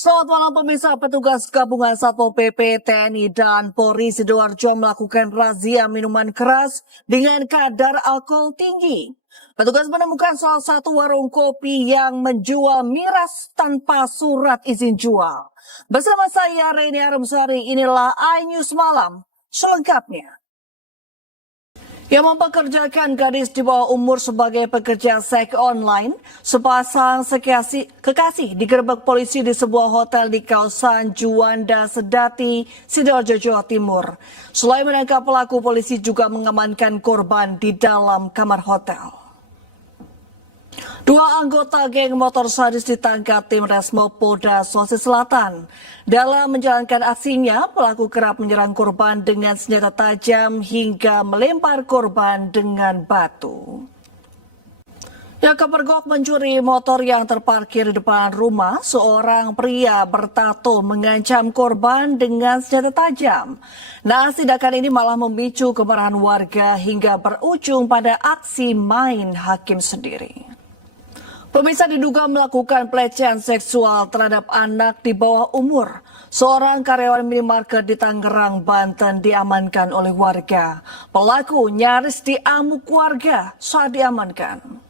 Selamat malam pemirsa, petugas gabungan Satpol PP, TNI, dan Polri Sidoarjo melakukan razia minuman keras dengan kadar alkohol tinggi. Petugas menemukan salah satu warung kopi yang menjual miras tanpa surat izin jual. Bersama saya Reni Arumsari, inilah iNews Malam selengkapnya. Yang mempekerjakan gadis di bawah umur sebagai pekerja seks online, sepasang kekasih digerebek polisi di sebuah hotel di kawasan Juanda Sedati, Sidoarjo, Jawa Timur. Selain menangkap pelaku, polisi juga mengamankan korban di dalam kamar hotel. Dua anggota geng motor sadis ditangkap tim Resmo Polda Sulawesi Selatan. Dalam menjalankan aksinya, pelaku kerap menyerang korban dengan senjata tajam hingga melempar korban dengan batu. Yang kepergok mencuri motor yang terparkir di depan rumah, seorang pria bertato mengancam korban dengan senjata tajam. Nah, tindakan ini malah memicu kemarahan warga hingga berujung pada aksi main hakim sendiri. Pemirsa, diduga melakukan pelecehan seksual terhadap anak di bawah umur. Seorang karyawan minimarket di Tangerang, Banten diamankan oleh warga. Pelaku nyaris diamuk warga saat diamankan.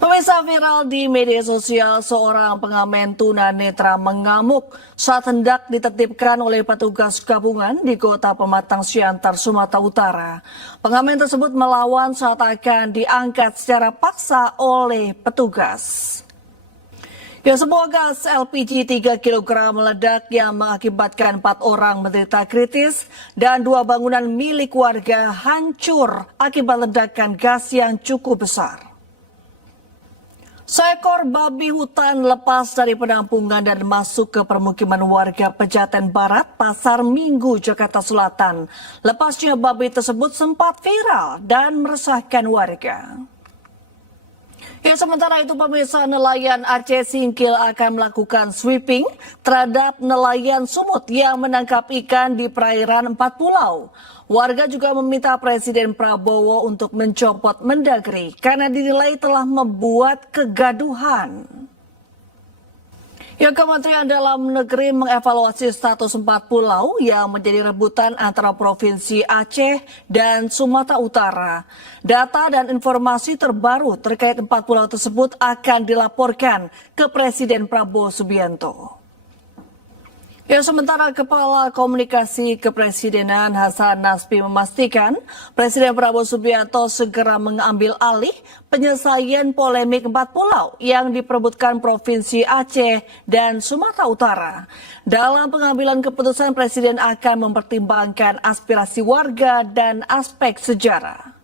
Pemirsa, viral di media sosial, seorang pengamen tunanetra mengamuk saat hendak ditertibkan oleh petugas gabungan di Kota Pematang Siantar, Sumatera Utara. Pengamen tersebut melawan saat akan diangkat secara paksa oleh petugas. Sebuah gas LPG 3 kg meledak yang mengakibatkan 4 orang menderita kritis dan 2 bangunan milik warga hancur akibat ledakan gas yang cukup besar. Seekor babi hutan lepas dari penampungan dan masuk ke permukiman warga Pejaten Barat, Pasar Minggu, Jakarta Selatan. Lepasnya babi tersebut sempat viral dan meresahkan warga. Sementara itu pemirsa, nelayan Aceh Singkil akan melakukan sweeping terhadap nelayan sumut yang menangkap ikan di perairan 4 pulau. Warga juga meminta Presiden Prabowo untuk mencopot Mendagri karena dinilai telah membuat kegaduhan. Kementerian Dalam Negeri mengevaluasi status 4 pulau yang menjadi rebutan antara Provinsi Aceh dan Sumatera Utara. Data dan informasi terbaru terkait 4 pulau tersebut akan dilaporkan ke Presiden Prabowo Subianto. Sementara Kepala Komunikasi Kepresidenan Hasan Nasbi memastikan Presiden Prabowo Subianto segera mengambil alih penyelesaian polemik 4 pulau yang diperebutkan Provinsi Aceh dan Sumatera Utara. Dalam pengambilan keputusan, Presiden akan mempertimbangkan aspirasi warga dan aspek sejarah.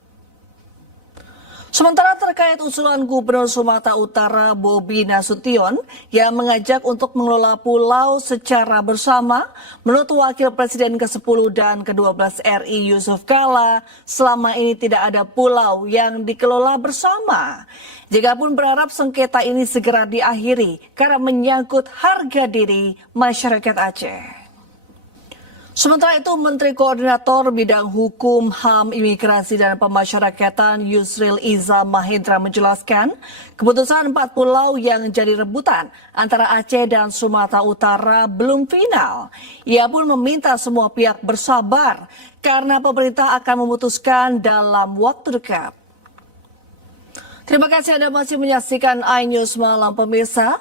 Sementara terkait usulan Gubernur Sumatera Utara Bobi Nasution yang mengajak untuk mengelola pulau secara bersama, menurut Wakil Presiden ke-10 dan ke-12 RI Yusuf Kala, selama ini tidak ada pulau yang dikelola bersama. Jikapun berharap sengketa ini segera diakhiri karena menyangkut harga diri masyarakat Aceh. Sementara itu, Menteri Koordinator Bidang Hukum, HAM, Imigrasi, dan Pemasyarakatan Yusril Iza Mahendra menjelaskan keputusan 4 pulau yang jadi rebutan antara Aceh dan Sumatera Utara belum final. Ia pun meminta semua pihak bersabar karena pemerintah akan memutuskan dalam waktu dekat. Terima kasih Anda masih menyaksikan iNews Malam pemirsa.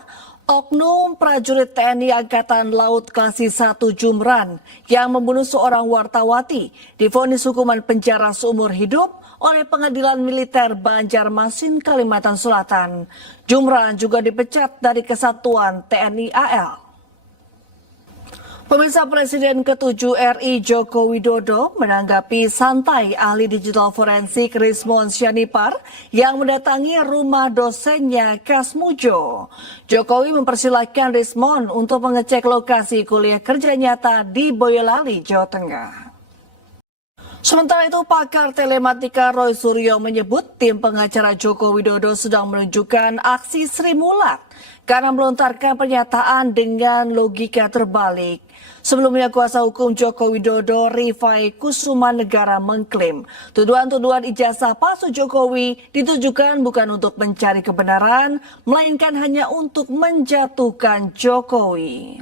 Oknum prajurit TNI Angkatan Laut kelas 1 Jumran yang membunuh seorang wartawati divonis hukuman penjara seumur hidup oleh Pengadilan Militer Banjarmasin, Kalimantan Selatan. Jumran juga dipecat dari Kesatuan TNI AL. Pemirsa, Presiden ke-7 RI Joko Widodo menanggapi santai ahli digital forensik Rismon Syanipar yang mendatangi rumah dosennya Kasmujo. Jokowi mempersilahkan Rismon untuk mengecek lokasi kuliah kerja nyata di Boyolali, Jawa Tengah. Sementara itu, pakar telematika Roy Suryo menyebut tim pengacara Joko Widodo sedang menunjukkan aksi Sri Mulat karena melontarkan pernyataan dengan logika terbalik. Sebelumnya kuasa hukum Joko Widodo Rifai Kusumanegara mengklaim tuduhan-tuduhan ijazah palsu Jokowi ditujukan bukan untuk mencari kebenaran, melainkan hanya untuk menjatuhkan Jokowi.